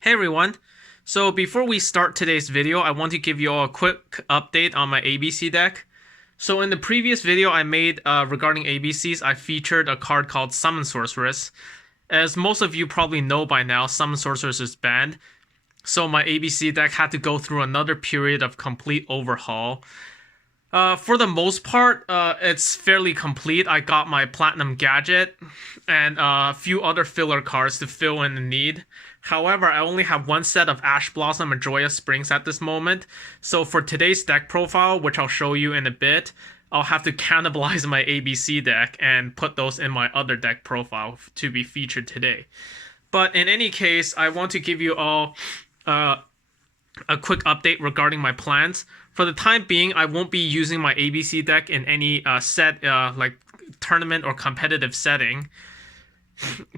Hey everyone! So before we start today's video, I want to give you all a quick update on my ABC deck. So in the previous video I made regarding ABCs, I featured a card called Summon Sorceress. As most of you probably know by now, Summon Sorceress is banned, so my ABC deck had to go through another period of complete overhaul. For the most part, it's fairly complete. I got my Platinum Gadget and a few other filler cards to fill in the need. However, I only have one set of Ash Blossom and Joyous Springs at this moment, so for today's deck profile, which I'll show you in a bit, I'll have to cannibalize my ABC deck and put those in my other deck profile to be featured today. But in any case, I want to give you all a quick update regarding my plans. For the time being, I won't be using my ABC deck in any like tournament or competitive setting,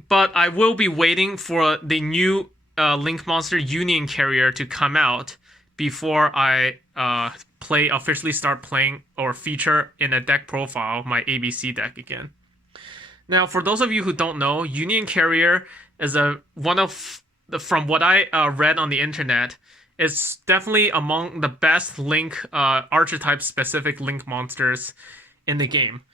but I will be waiting for the new Link Monster Union Carrier to come out before I officially start playing or feature in a deck profile my ABC deck again. Now, for those of you who don't know, Union Carrier is from what I read on the internet, it's definitely among the best Link archetype specific Link monsters in the game.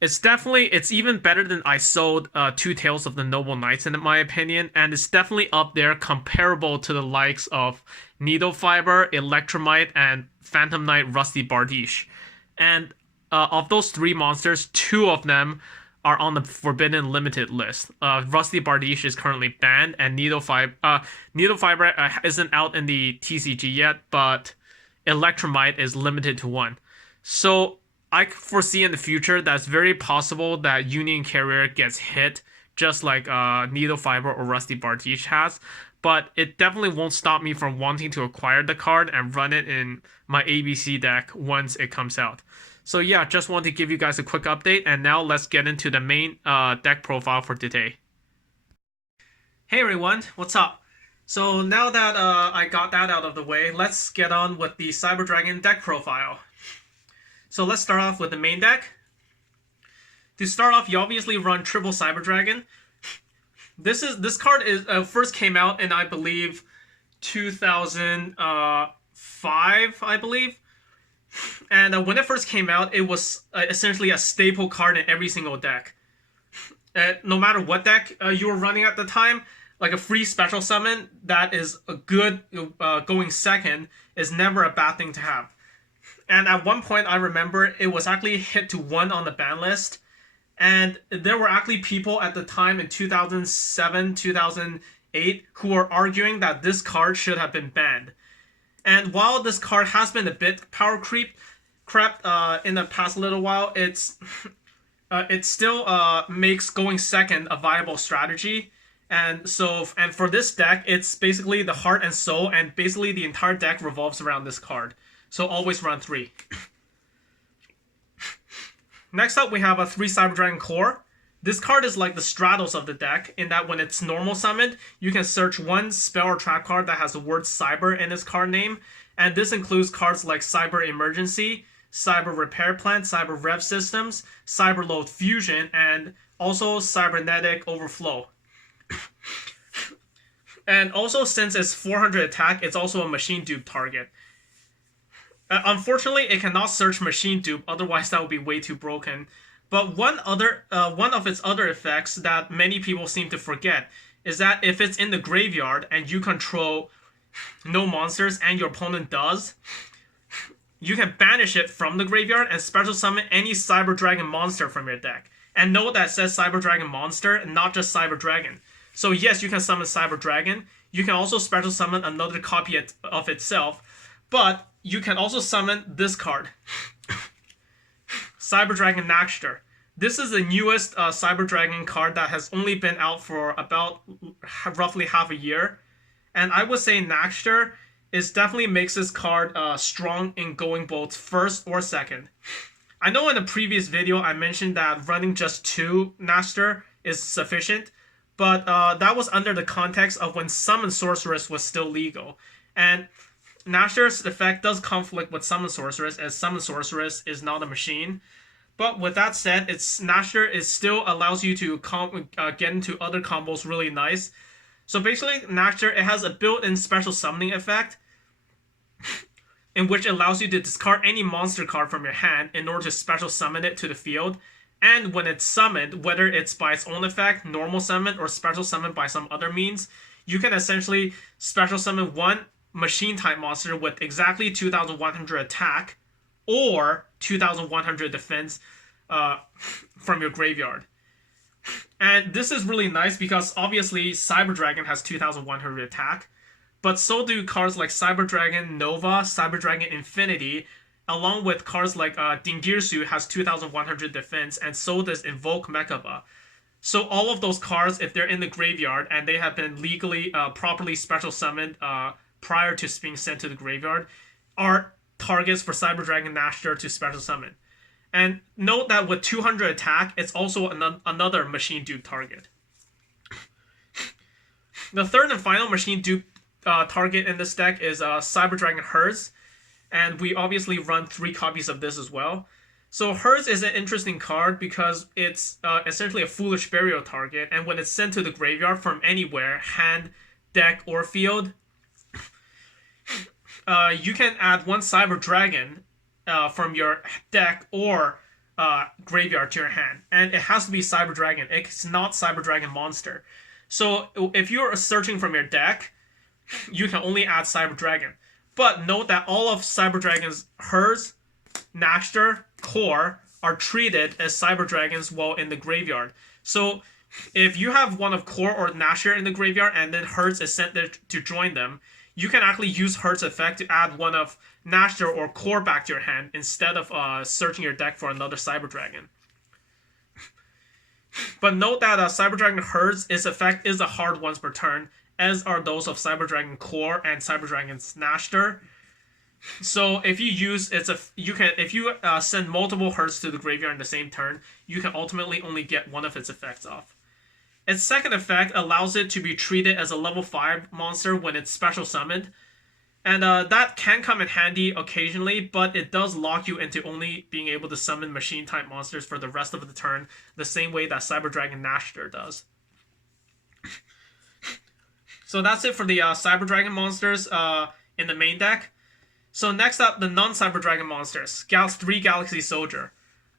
It's even better than I sold Two Tales of the Noble Knights in my opinion, and it's definitely up there comparable to the likes of Needle Fiber, Electromite, and Phantom Knight Rusty Bardiche. And of those three monsters, two of them are on the Forbidden Limited list. Rusty Bardiche is currently banned, and Needle Fiber isn't out in the TCG yet, but Electromite is limited to one. So I foresee in the future that it's very possible that Union Carrier gets hit, just like Needle Fiber or Rusty Bardiche has. But it definitely won't stop me from wanting to acquire the card and run it in my ABC deck once it comes out. So yeah, just want to give you guys a quick update, and now let's get into the main deck profile for today. Hey everyone, what's up? So now that I got that out of the way, let's get on with the Cyber Dragon deck profile. So let's start off with the main deck. To start off, you obviously run triple Cyber Dragon. This card first came out in, I believe, 2005, I believe. And when it first came out, it was essentially a staple card in every single deck. No matter what deck you were running at the time, like a free special summon that is a good going second is never a bad thing to have. And at one point, I remember it was actually hit to 1 on the ban list. And there were actually people at the time in 2007, 2008 who were arguing that this card should have been banned. And while this card has been a bit power crept in the past little while, it still makes going second a viable strategy. And for this deck, it's basically the heart and soul, and basically the entire deck revolves around this card. So always run 3. Next up, we have a 3 Cyber Dragon Core. This card is like the Stratos of the deck, in that when it's normal summoned, you can search one spell or trap card that has the word Cyber in its card name, and this includes cards like Cyber Emergency, Cyber Repair Plant, Cyber Rev Systems, Cyberload Fusion, and also Cybernetic Overflow. And also, since it's 400 attack, it's also a machine dupe target. Unfortunately, it cannot search machine dupe, otherwise that would be way too broken. But one of its other effects that many people seem to forget is that if it's in the graveyard and you control no monsters and your opponent does, you can banish it from the graveyard and special summon any Cyber Dragon monster from your deck. And note that it says Cyber Dragon monster and not just Cyber Dragon. So yes, you can summon Cyber Dragon. You can also special summon another copy of itself, but you can also summon this card. Cyber Dragon Naxter. This is the newest Cyber Dragon card that has only been out for about roughly half a year. And I would say Naxter definitely makes this card strong in going both first or second. I know in the previous video I mentioned that running just 2 Naxter is sufficient, but that was under the context of when Summon Sorceress was still legal. And Naxter's effect does conflict with Summon Sorceress, as Summon Sorceress is not a machine. But with that said, Naxter still allows you to get into other combos really nice. So basically, Nasher, it has a built-in special summoning effect in which it allows you to discard any monster card from your hand in order to special summon it to the field. And when it's summoned, whether it's by its own effect, normal summon, or special summon by some other means, you can essentially special summon one machine type monster with exactly 2100 attack or 2100 defense from your graveyard. And this is really nice because obviously Cyber Dragon has 2100 attack, but so do cards like Cyber Dragon Nova, Cyber Dragon Infinity, along with cards like Dingirsu has 2100 defense, and so does Invoke Mechaba. So all of those cards, if they're in the graveyard and they have been legally, properly special summoned prior to being sent to the graveyard, are targets for Cyber Dragon Nasher to special summon. And note that with 200 attack, it's also another machine dupe target. The third and final machine dupe target in this deck is Cyber Dragon Herz, and we obviously run 3 copies of this as well. So Herz is an interesting card because it's essentially a Foolish Burial target, and when it's sent to the graveyard from anywhere, hand, deck, or field, you can add 1 Cyber Dragon from your deck or graveyard to your hand. And it has to be Cyber Dragon. It's not Cyber Dragon Monster. So if you're searching from your deck, you can only add Cyber Dragon. But note that all of Cyber Dragon's Herz, Nasher, Core are treated as Cyber Dragons while in the graveyard. So if you have one of Core or Nasher in the graveyard and then Herz is sent there to join them, you can actually use Herz effect to add one of Nasher or Core back to your hand instead of searching your deck for another Cyber Dragon. But note that Cyber Dragon Herz effect is a hard once per turn, as are those of Cyber Dragon Core and Cyber Dragon Nasher. So if you use if you send multiple Herz to the graveyard in the same turn, you can ultimately only get one of its effects off. Its second effect allows it to be treated as a level 5 monster when it's special summoned. And that can come in handy occasionally, but it does lock you into only being able to summon machine-type monsters for the rest of the turn, the same way that Cyber Dragon Nasher does. So that's it for the Cyber Dragon monsters in the main deck. So next up, the non-Cyber Dragon monsters. 3 Galaxy Soldier.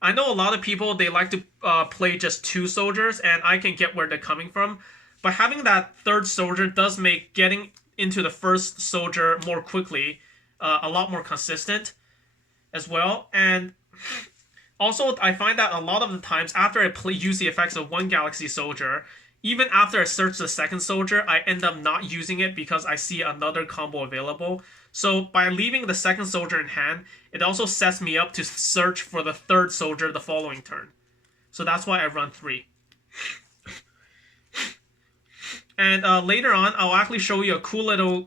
I know a lot of people, they like to play just 2 soldiers, and I can get where they're coming from. But having that 3rd soldier does make getting into the 1st soldier more quickly a lot more consistent as well. And also, I find that a lot of the times after I use the effects of 1 Galaxy Soldier, even after I search the 2nd soldier, I end up not using it because I see another combo available. So by leaving the 2nd soldier in hand, it also sets me up to search for the 3rd soldier the following turn. So that's why I run 3. And later on, I'll actually show you a cool little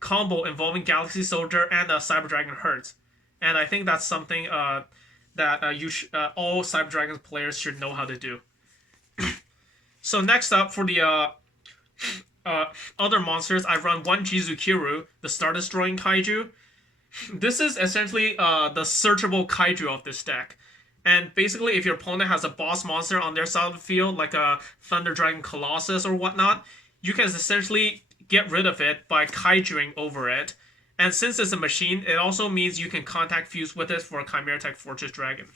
combo involving Galaxy Soldier and Cyber Dragon Herz. And I think that's something that all Cyber Dragon players should know how to do. So next up, for the other monsters, I run 1 Jizukiru, the Star Destroying Kaiju. This is essentially the searchable Kaiju of this deck. And basically, if your opponent has a boss monster on their side of the field, like a Thunder Dragon Colossus or whatnot, you can essentially get rid of it by Kaijuing over it. And since it's a machine, it also means you can contact fuse with it for a Chimera Tech Fortress Dragon.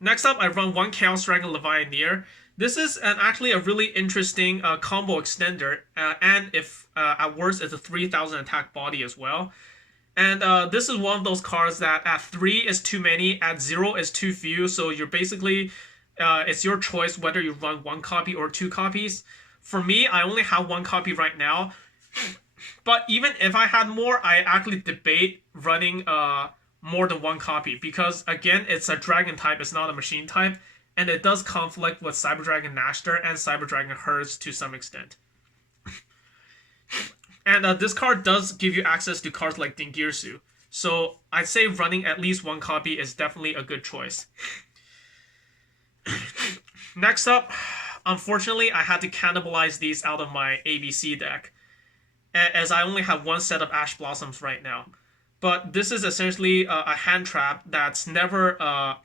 Next up, I run 1 Chaos Dragon Levianeer. This is actually a really interesting combo extender, and if at worst, it's a 3000 attack body as well. And this is one of those cards that at 3 is too many, at 0 is too few, so you're basically, it's your choice whether you run 1 copy or 2 copies. For me, I only have 1 copy right now, but even if I had more, I actually debate running more than 1 copy, because again, it's a dragon type, it's not a machine type, and it does conflict with Cyber Dragon Nasher and Cyber Dragon Herz to some extent. And this card does give you access to cards like Dingirsu, so I'd say running at least 1 copy is definitely a good choice. Next up, unfortunately, I had to cannibalize these out of my ABC deck, as I only have 1 set of Ash Blossoms right now. But this is essentially a hand trap that's never a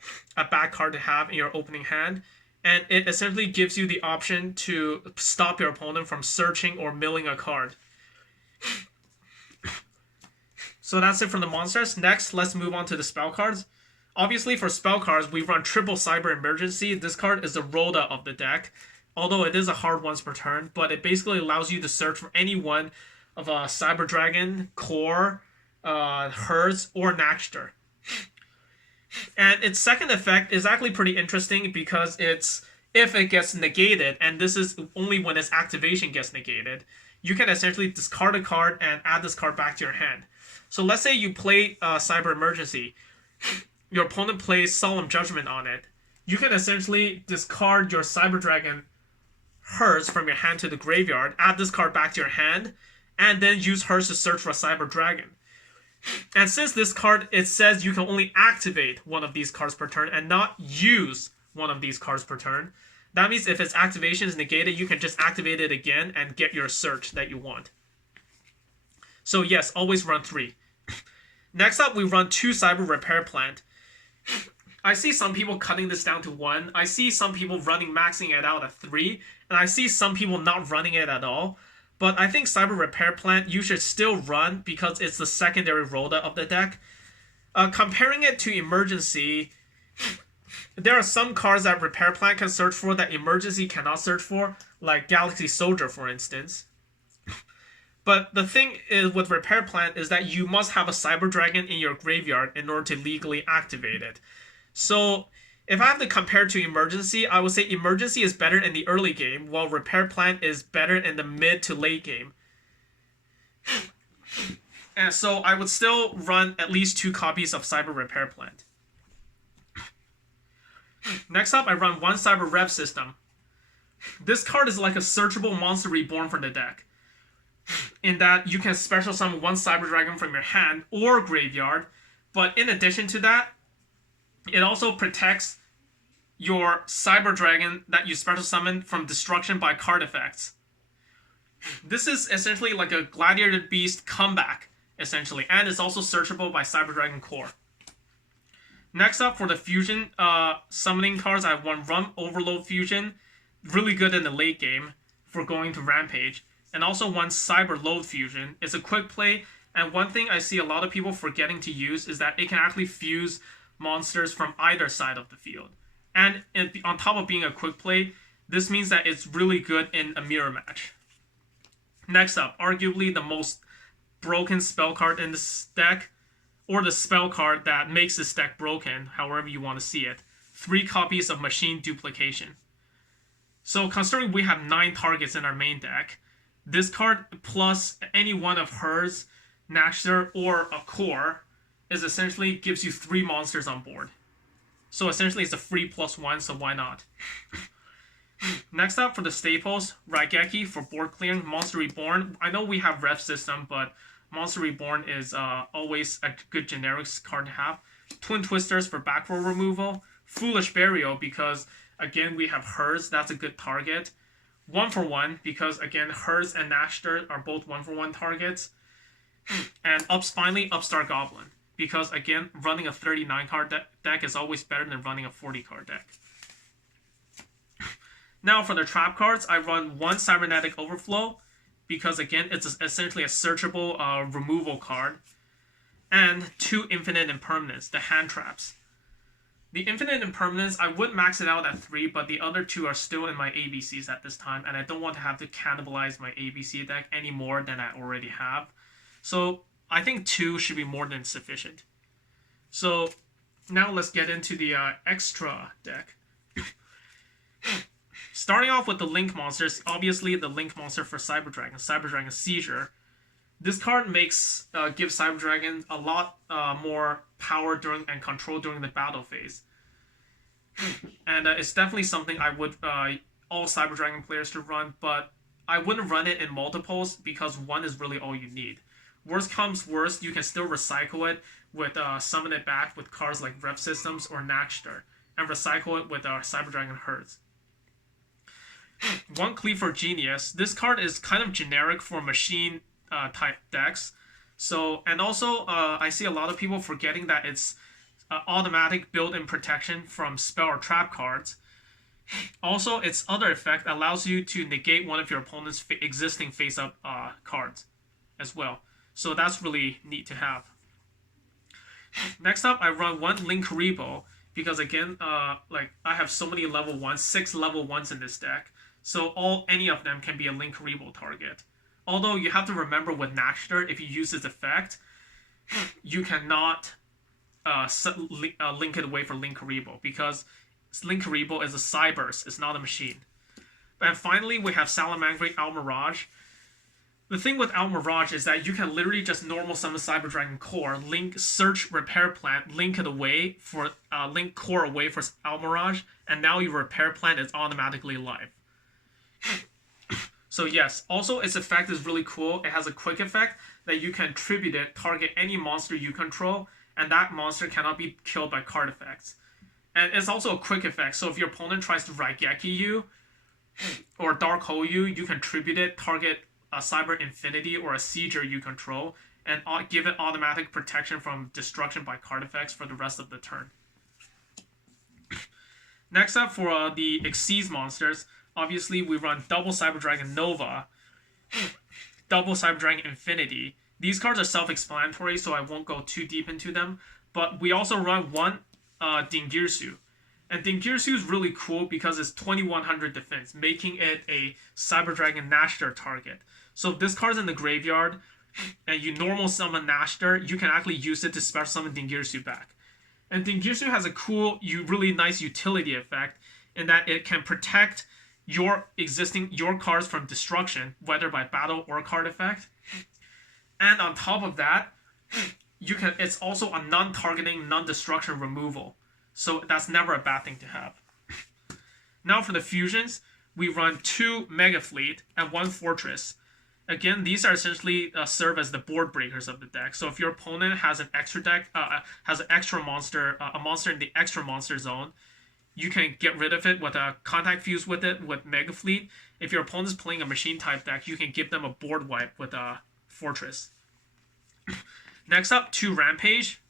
bad card to have in your opening hand. and it essentially gives you the option to stop your opponent from searching or milling a card. So that's it for the monsters. Next, let's move on to the spell cards. Obviously, for spell cards, we run triple Cyber Emergency. This card is the Rhoda of the deck, although it is a hard once per turn, but it basically allows you to search for any one of a Cyber Dragon, Core, Herds, or Naxter. And its second effect is actually pretty interesting because it's if it gets negated, and this is only when its activation gets negated, you can essentially discard a card and add this card back to your hand. So let's say you play Cyber Emergency. Your opponent plays Solemn Judgment on it. You can essentially discard your Cyber Dragon Herds from your hand to the graveyard, add this card back to your hand, and then use Herds to search for a Cyber Dragon. And since this card, it says you can only activate one of these cards per turn and not use one of these cards per turn, that means if its activation is negated, you can just activate it again and get your search that you want. So yes, always run 3. Next up, we run 2 Cyber Repair Plant. I see some people cutting this down to 1. I see some people maxing it out at 3. And I see some people not running it at all. But I think Cyber Repair Plant you should still run because it's the secondary Rhoda of the deck. Comparing it to Emergency, there are some cards that Repair Plant can search for that Emergency cannot search for, like Galaxy Soldier, for instance. But the thing is with Repair Plant is that you must have a Cyber Dragon in your graveyard in order to legally activate it. So if I have to compare to Emergency, I would say Emergency is better in the early game, while Repair Plant is better in the mid to late game. And so I would still run at least 2 copies of Cyber Repair Plant. Next up, I run 1 Cyber Rev System. This card is like a searchable monster reborn for the deck, in that you can special summon 1 Cyber Dragon from your hand or graveyard, but in addition to that, it also protects your Cyber Dragon that you special summon from destruction by card effects. This is essentially like a Gladiator Beast comeback, essentially, and it's also searchable by Cyber Dragon Core. Next up, for the fusion summoning cards, I have 1 Rum Overload Fusion, really good in the late game for going to Rampage, and also 1 Cyberload Fusion. It's a quick play, and one thing I see a lot of people forgetting to use is that it can actually fuse monsters from either side of the field. And on top of being a quick play, this means that it's really good in a mirror match. Next up, arguably the most broken spell card in this deck, or the spell card that makes this deck broken, however you want to see it. 3 copies of Machine Duplication. So considering we have 9 targets in our main deck, this card plus any one of hers, Naxter, or a Core is essentially gives you 3 monsters on board. So essentially it's a free +1, so why not? Next up, for the staples, Raigeki for board clearing, Monster Reborn. I know we have Rev System, but Monster Reborn is always a good generic card to have. Twin Twisters for back row removal. Foolish Burial because, again, we have hers. That's a good target. 1-for-1 because, again, hers and Naxter are both 1-for-1 targets. And finally, Upstart Goblin because, again, running a 39-card deck is always better than running a 40-card deck. Now, for the trap cards, I run 1 Cybernetic Overflow because, again, it's essentially a searchable removal card. And 2 Infinite Impermanence, the hand traps. The Infinite Impermanence, I would max it out at 3, but the other 2 are still in my ABCs at this time, and I don't want to have to cannibalize my ABC deck any more than I already have. So I think 2 should be more than sufficient. So now let's get into the extra deck. Starting off with the Link monsters, obviously the Link monster for Cyber Dragon Seizure. This card gives Cyber Dragon a lot more power and control during the battle phase. And it's definitely something I would all Cyber Dragon players to run, but I wouldn't run it in multiples because 1 is really all you need. Worst comes worst, you can still recycle it with summon it back with cards like Rev Systems or Naxter, and recycle it with Cyber Dragon Herds. 1 Cleaver Genius. This card is kind of generic for machine type decks. So, and also I see a lot of people forgetting that it's automatic built-in protection from spell or trap cards. Also, its other effect allows you to negate one of your opponent's existing face-up cards as well. So that's really neat to have. Next up, I run one Link Rebo because again, like I have so many level 1s, 6 level 1s in this deck. So any of them can be a Link Rebo target. Although you have to remember with Naxter, if you use this effect, you cannot link it away for Link Rebo because Link Rebo is a Cyberse, it's not a machine. And finally, we have Salamangreat Almirage. The thing with Almirage is that you can literally just normal summon Cyber Dragon Core, link Search Repair Plant, link it away for link Core away for Almirage, and now your Repair Plant is automatically live. So yes, also its effect is really cool. It has a quick effect that you can tribute it, target any monster you control, and that monster cannot be killed by card effects. And it's also a quick effect, so if your opponent tries to Raigeki you or Dark Hole you, you can tribute it, target a Cyber Infinity or a Sieger you control, and give it automatic protection from destruction by card effects for the rest of the turn. Next up, for the Xyz monsters, obviously we run double Cyber Dragon Nova, double Cyber Dragon Infinity. These cards are self-explanatory, so I won't go too deep into them. But we also run one Dingirsu. And Dingirsu is really cool because it's 2100 defense, making it a Cyber Dragon Naxter target. So if this card's in the graveyard, and you normal summon Naxter, you can actually use it to special summon Dingirsu back. And Dingirsu has a cool, really nice utility effect in that it can protect your cards from destruction, whether by battle or card effect. And on top of that, it's also a non-targeting, non-destruction removal. So that's never a bad thing to have. Now for the fusions, we run 2 Mega Fleet and 1 Fortress. Again, these are essentially serve as the board breakers of the deck. So if your opponent has an extra deck, has an extra monster, a monster in the extra monster zone, you can get rid of it with a contact fuse with it with Mega Fleet. If your opponent is playing a machine type deck, you can give them a board wipe with a Fortress. Next up, 2 Rampage.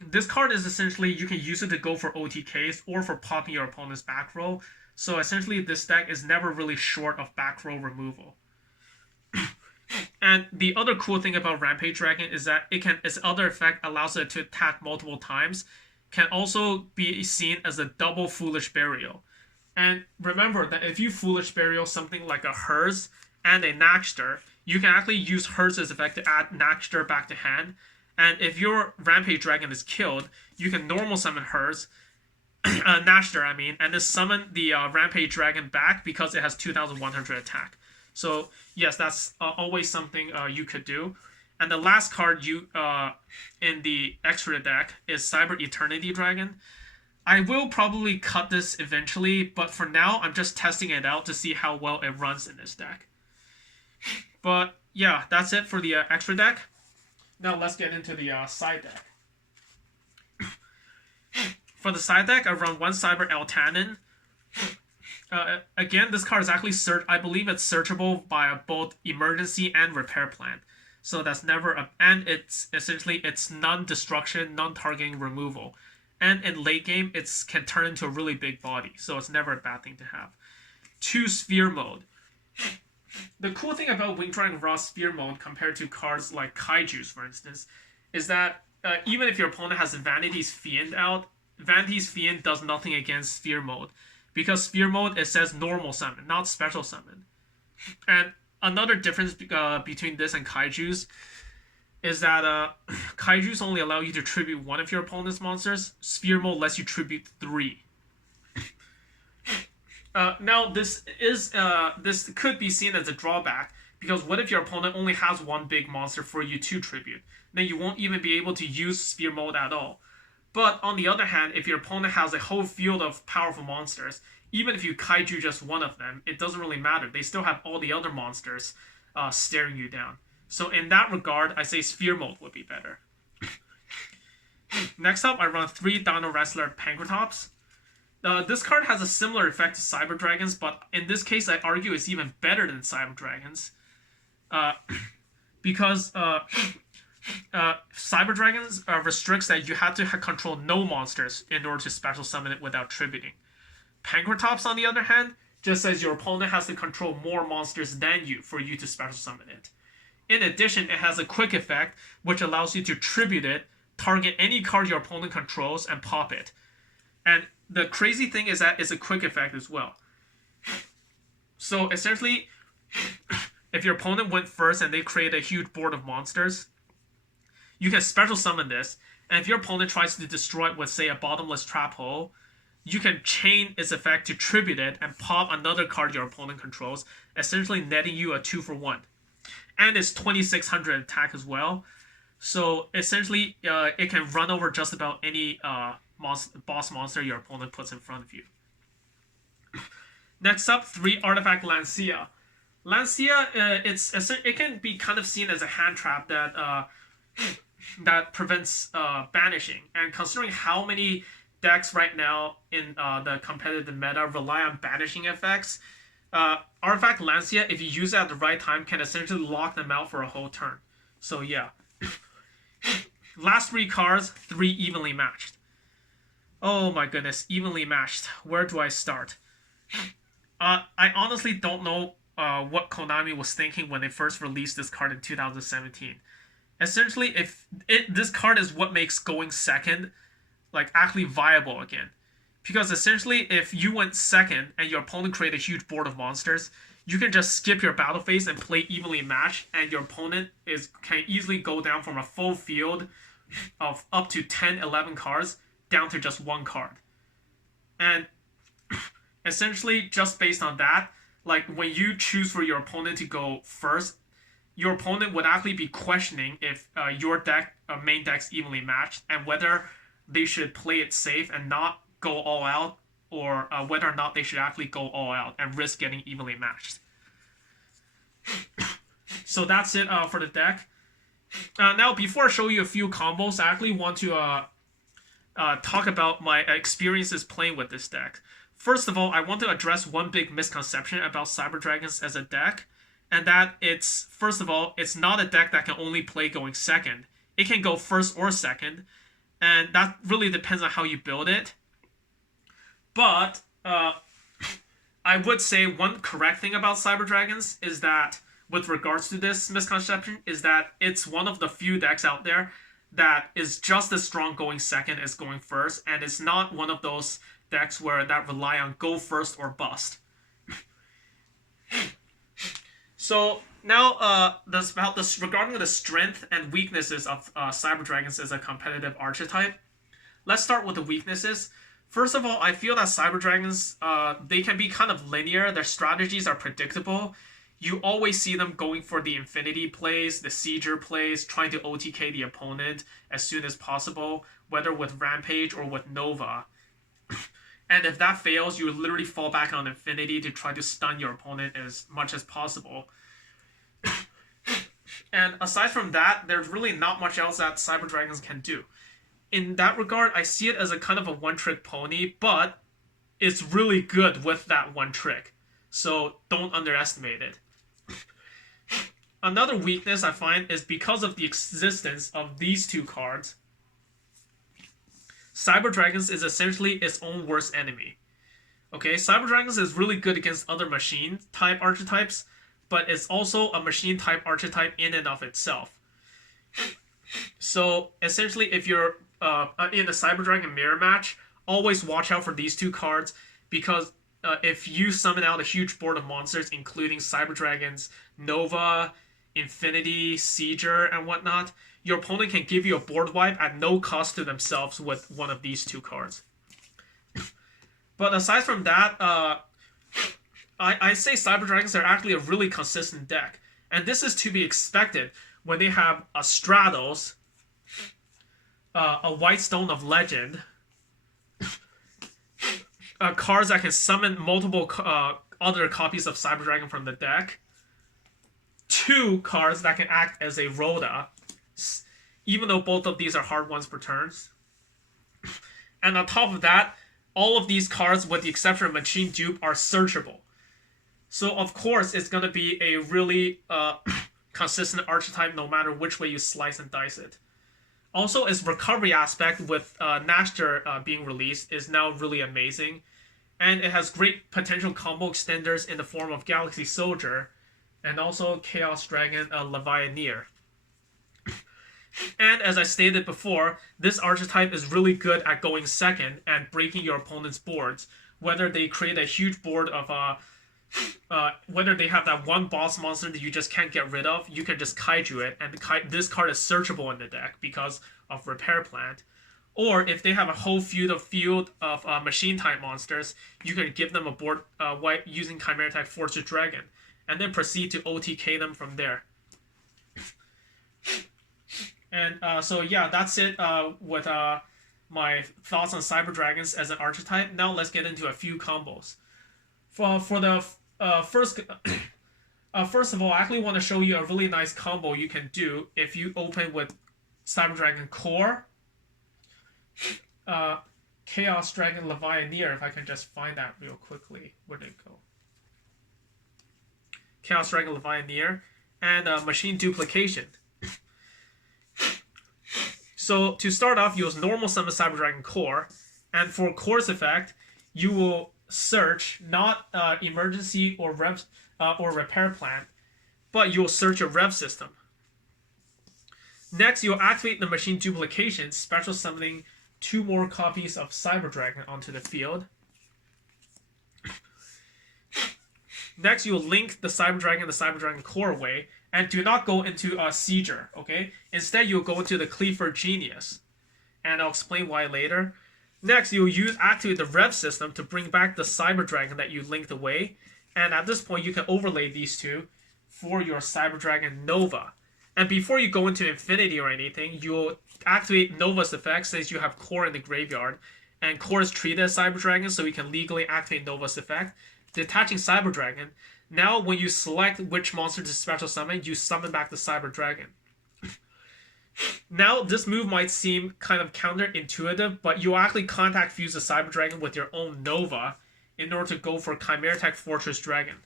This card is essentially, you can use it to go for OTKs or for popping your opponent's back row. So essentially, this deck is never really short of back row removal. And the other cool thing about Rampage Dragon is that its other effect allows it to attack multiple times. Can also be seen as a double Foolish Burial. And remember that if you Foolish Burial something like a Hers and a Naxter, you can actually use Hers' effect to add Naxter back to hand. And if your Rampage Dragon is killed, you can normal summon Hers, Naxter, and then summon the Rampage Dragon back because it has 2100 attack. So yes, that's always something you could do. And the last card in the extra deck is Cyber Eternity Dragon. I will probably cut this eventually, but for now, I'm just testing it out to see how well it runs in this deck. But yeah, that's it for the extra deck. Now let's get into the side deck. For the side deck, I run 1 Cyber Eltanin. Again, this card is actually I believe it's searchable by both Emergency and Repair Plant. So that's never and it's essentially it's non-destruction, non-targeting removal. And in late game, it can turn into a really big body, so it's never a bad thing to have. 2 Sphere Mode. The cool thing about Wing Dragon Raw Sphere Mode compared to cards like Kaiju's, for instance, is that even if your opponent has Vanity's Fiend out, Vanity's Fiend does nothing against Sphere Mode. Because Sphere Mode, it says normal summon, not special summon. And another difference between this and Kaiju's is that Kaiju's only allow you to tribute 1 of your opponent's monsters. Sphere Mode lets you tribute 3. Now, this could be seen as a drawback, because what if your opponent only has 1 big monster for you to tribute? Then you won't even be able to use Sphere Mode at all. But on the other hand, if your opponent has a whole field of powerful monsters, even if you Kaiju just 1 of them, it doesn't really matter. They still have all the other monsters staring you down. So in that regard, I say Sphere Mode would be better. Next up, I run 3 Dino Wrestler Pankratops. This card has a similar effect to Cyber Dragons, but in this case, I argue it's even better than Cyber Dragons. Because Cyber Dragons restricts that you have to control no monsters in order to special summon it without tributing. Pankratops, on the other hand, just says your opponent has to control more monsters than you for you to special summon it. In addition, it has a quick effect, which allows you to tribute it, target any card your opponent controls, and pop it. And the crazy thing is that it's a quick effect as well. So essentially, if your opponent went first and they create a huge board of monsters, you can special summon this, and if your opponent tries to destroy it with, say, a bottomless trap hole, you can chain its effect to tribute it and pop another card your opponent controls, essentially netting you a 2-for-1. And it's 2600 attack as well. So essentially, it can run over just about any boss monster your opponent puts in front of you. Next up, 3 Artifact Lancia. Lancia, it can be kind of seen as a hand trap that that prevents banishing. And considering how many decks right now in the competitive meta rely on banishing effects, Artifact Lancia, if you use it at the right time, can essentially lock them out for a whole turn. So yeah. Last 3 cards, 3 evenly matched. Oh my goodness, evenly matched. Where do I start? I honestly don't know what Konami was thinking when they first released this card in 2017. Essentially, this card is what makes going second like actually viable again. Because essentially, if you went second and your opponent created a huge board of monsters, you can just skip your battle phase and play evenly matched, and your opponent can easily go down from a full field of up to 10, 11 cards down to just 1 card. And essentially, just based on that, like when you choose for your opponent to go first, your opponent would actually be questioning if your main deck's evenly matched, and whether they should play it safe and not go all out, or whether or not they should actually go all out and risk getting evenly matched. So that's it for the deck. Now, before I show you a few combos, I actually want to talk about my experiences playing with this deck. First of all, I want to address one big misconception about Cyber Dragons as a deck, and that first of all, it's not a deck that can only play going second. It can go first or second, and that really depends on how you build it. But I would say one correct thing about Cyber Dragons is that, with regards to this misconception, is that it's one of the few decks out there that is just as strong going second as going first, and it's not one of those decks that rely on go first or bust. So now, regarding the strength and weaknesses of Cyber Dragons as a competitive archetype. Let's start with the weaknesses. First of all, I feel that Cyber Dragons, they can be kind of linear. Their strategies are predictable. You always see them going for the Infinity plays, the Sieger plays, trying to OTK the opponent as soon as possible, whether with Rampage or with Nova. And if that fails, you literally fall back on Infinity to try to stun your opponent as much as possible. And aside from that, there's really not much else that Cyber Dragons can do. In that regard, I see it as a kind of a one-trick pony, but it's really good with that one trick. So don't underestimate it. Another weakness I find is because of the existence of these 2 cards, Cyber Dragons is essentially its own worst enemy. Okay, Cyber Dragons is really good against other machine-type archetypes, but it's also a machine-type archetype in and of itself. So, essentially, if you're in a Cyber Dragon mirror match, always watch out for these 2 cards, because if you summon out a huge board of monsters, including Cyber Dragons, Nova, Infinity, Sieger, and whatnot, your opponent can give you a board wipe at no cost to themselves with one of these 2 cards. But aside from that, I say Cyber Dragons are actually a really consistent deck. And this is to be expected when they have a Stratos, a White Stone of Legend, cards that can summon multiple other copies of Cyber Dragon from the deck, 2 cards that can act as a Rhoda, even though both of these are hard ones per turn. And on top of that, all of these cards, with the exception of Machine Dupe, are searchable. So of course, it's going to be a really consistent archetype no matter which way you slice and dice it. Also, its recovery aspect with Nashter being released is now really amazing. And it has great potential combo extenders in the form of Galaxy Soldier and also Chaos Dragon Levianeer. And as I stated before, this archetype is really good at going second and breaking your opponent's boards. Whether they create a huge board of whether they have that one boss monster that you just can't get rid of, you can just kaiju it, and this card is searchable in the deck because of Repair Plant. Or if they have a whole field of machine type monsters, you can give them a board wipe using Chimera Tech Fortress Dragon, and then proceed to OTK them from there. And so yeah, that's it with my thoughts on Cyber Dragons as an archetype. Now let's get into a few combos. For the first of all, I actually want to show you a really nice combo you can do if you open with Cyber Dragon Core, Chaos Dragon Levianeer, if I can just find that real quickly. Where did it go? Chaos Dragon Levianeer, and Machine Duplication. So to start off, use normal summon Cyber Dragon Core, and for Core's effect, you will search not emergency or repair plan, but you'll search your rev system. Next, you'll activate the Machine Duplication, special summoning 2 more copies of Cyber Dragon onto the field. Next, you'll link the Cyber Dragon Core away, and do not go into a Seizure, okay? Instead, you'll go into the Cleaver Genius, and I'll explain why later. Next, you'll activate the Rev system to bring back the Cyber Dragon that you linked away, and at this point, you can overlay these two for your Cyber Dragon Nova. And before you go into Infinity or anything, you'll activate Nova's effect since you have Core in the graveyard, and Core is treated as Cyber Dragon, so we can legally activate Nova's effect. Detaching Cyber Dragon. Now, when you select which monster to special summon, you summon back the Cyber Dragon. Now, this move might seem kind of counterintuitive, but you'll actually contact fuse the Cyber Dragon with your own Nova in order to go for Chimera Tech Fortress Dragon.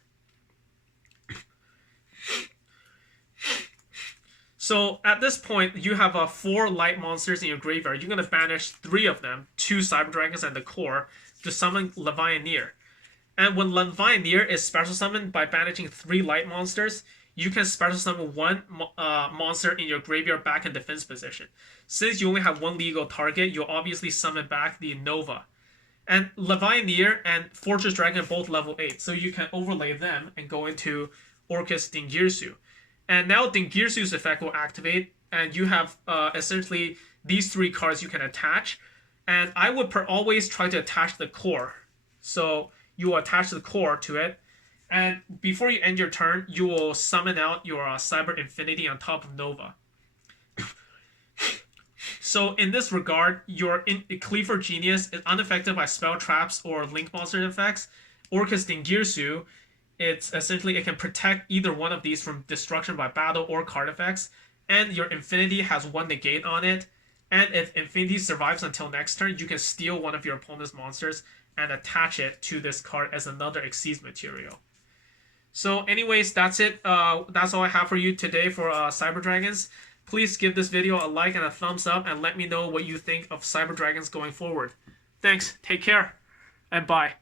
So, at this point, you have 4 light monsters in your graveyard. You're going to banish 3 of them, 2 Cyber Dragons and the Core, to summon Levianeer. And when Levianeer is special summoned by banishing 3 light monsters, you can special summon 1 monster in your graveyard back in defense position. Since you only have 1 legal target, you'll obviously summon back the Nova. And Levianeer and Fortress Dragon are both level 8, so you can overlay them and go into Orcus Dingirsu. And now Dingirsu's effect will activate, and you have essentially these 3 cards you can attach. And I would always try to attach the Core. So you will attach the Core to it, and before you end your turn, you will summon out your Cyber Infinity on top of Nova. So in this regard, your Cleaver Genius is unaffected by spell traps or link monster effects. Orcus Dingirsu, it can protect either one of these from destruction by battle or card effects, and your Infinity has 1 negate on it. And if Infinity survives until next turn, you can steal one of your opponent's monsters and attach it to this card as another Xyz material. So anyways, that's it. That's all I have for you today for Cyber Dragons. Please give this video a like and a thumbs up and let me know what you think of Cyber Dragons going forward. Thanks, take care, and bye.